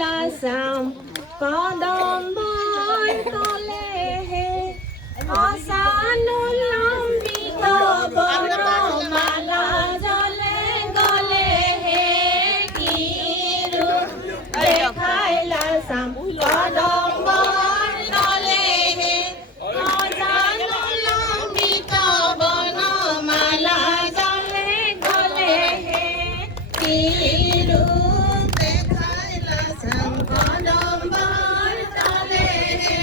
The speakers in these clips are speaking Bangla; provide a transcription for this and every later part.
লাসাম কদম্বর তলে হে অসানুলম্বিত বনমালা জলে গলে হে কি রূপ দেখায় লাসাম কদম্বর তলে হে অসানুলম্বিত বনমালা জলে গলে হে কি রূপ দেখায় লাসাম কদম্বর তলে হে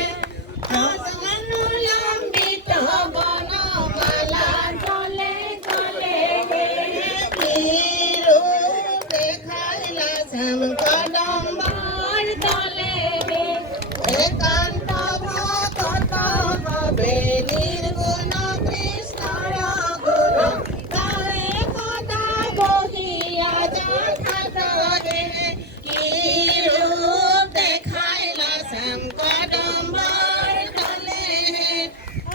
অসানুলম্বিত বনমালা জলে গলে হে কি রূপ দেখায় লাসাম কদম্বর তলে হে একান্ত ভক্ত হবে নির্গুণ কৃষ্ণর গুণ তারে কথা বহিয়া যাখাত হে কি রূপ দেখায় লাসাম কদম্বর তলে হে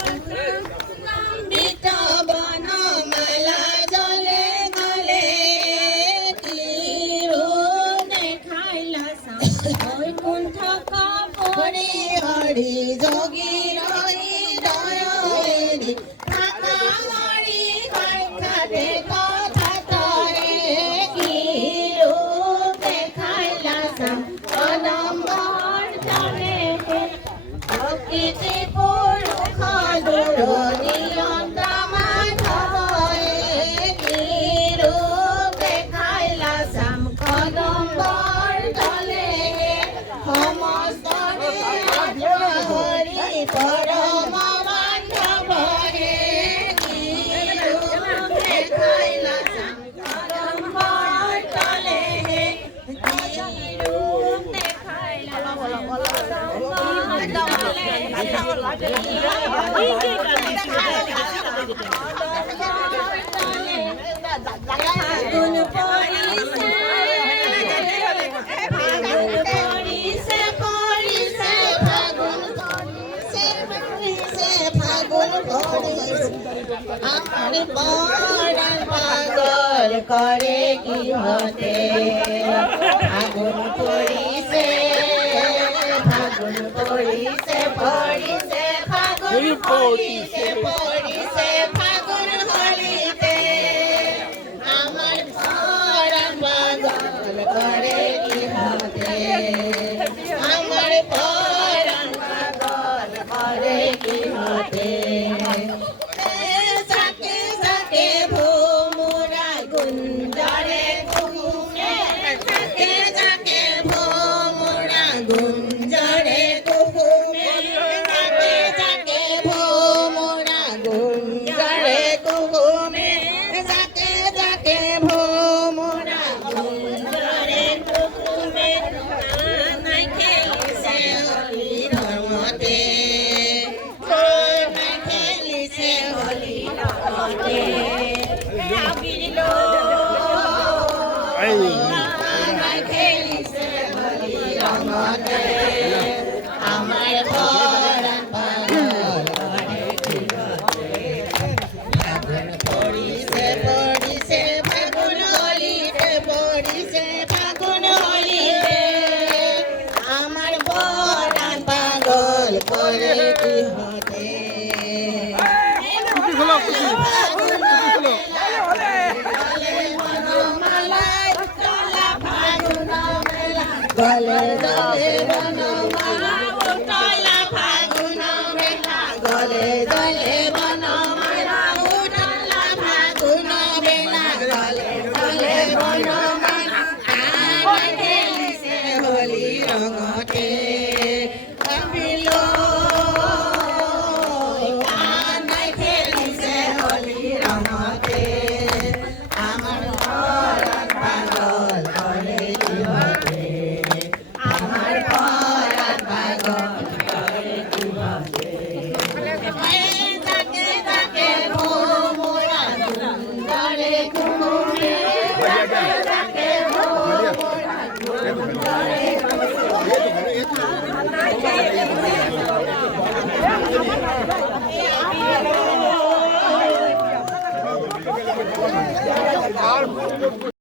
অসানুলম্বিত বনমালা জলে গলে কি রূপ দেখায় লাসাম বৈকুণ্ঠ কবরে হরি যোগীর হৃদয় হরি থাকা হরি সাক্ষাতে কথা তরে কি রূপ দেখায় লাসাম কদম্বর তলে হে প্রকৃতি পুরুষ দূর নিয়ন্ত্র মাধব হে কি রূপ দেখায় লাসাম কদম্বর তলে হে সমস্ত হরি পরম বান্ধব হে কি রূপ দেখায় লাসাম কদম্বর তলে হে কি রূপ দেখায় লাসাম কদম্বর তলে হে ফাগুন পরিছে ফাগুন পরিছে আমার পরাণ পাগল করে কি হতে ফাগুন পরিছে ফাগুন পরিছে পরিছে ফাগুন পরিছে পরিছে ফাগুন হলিতে আমার পরাণ পাগল করে কি হতে আমার পরাণ পাগল করে কি হতে যাকে যাকে ভোমরা গুঞ্জরে কুহুমে যাকে যাকে ভোমরা গুঞ্জরে কুহুমে যাকে যাকে ভোমরা গুঞ্জরে কুহুমে যাকে যাকে ভোমরা গুঞ্জরে কুহুমে নাই খেলিছে হরির মতে নাই খেলিছে হরির মতে আবিল নাই খেলিছে হরির মতে আমার পরাণ পাগল করে কি হতে ফাগুন পরিছে পরিছে ফাগুন হলিতে পরিছে ফাগুন হলিতে আমার পরাণ পাগল করে কি হতে গলে গলে বনমালা উঠলা ফাগুন বেলা গলে গলে বনমালা উঠলা ফাগুন বেলা গলে গলে বনমালা আই খেলিছে হলি রঙতে কাপিল নাই খেলিছে হলি রঙতে আমার পরাণ পাগল করে কি হতে আমার পরাণ পাগল করে কি হতে যাকে যাকে ভোমরা গুঞ্জরে কুহুমে যাকে যাকে ভোমরা গুঞ্জরে কুহুমে